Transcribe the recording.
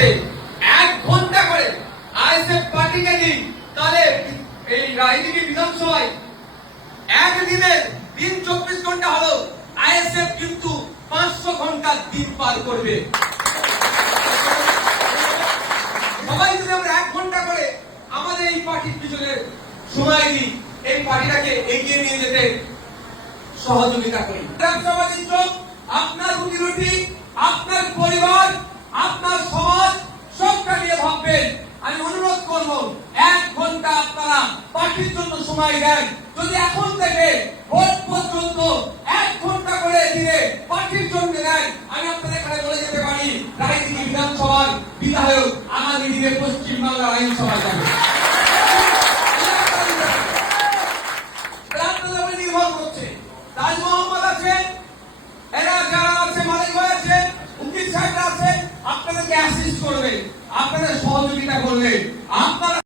মধ্যে এক ঘণ্টা করে আইএসএফ পার্টিকে দিই তাহলে এই রাজনীতি বিধানসভায় একদিনের দিন চব্বিশ ঘণ্টা হলো আইএসএফ কিন্তু পাঁচশো ঘণ্টা দিন পার করবে। সবাই যদি আমরা এক ঘণ্টা করে আমাদের এই পার্টির পিছনে সময় দিই, এই পার্টিটাকে এগিয়ে নিয়ে যেতে সহযোগিতা করি। ভাববেন আমি অনুরোধ করব, এক ঘণ্টা আপনারা পার্টির জন্য সময় দেন। যদি এখন থেকে ভোট পর্যন্ত এক ঘণ্টা করে দিনে পার্টির জন্য দেন আমি আপনাদের এখানে বলে যেতে পারি, রাজনীতি বিধানসভার বিধায়ক আগামী দিনে পশ্চিমবাংলার আইনসভায় যাবে। আপনাদের নির্ভর করছে। তাজ মোহাম্মদ অ্যাসিস্ট করবে আপনাদের সহযোগিতা করবে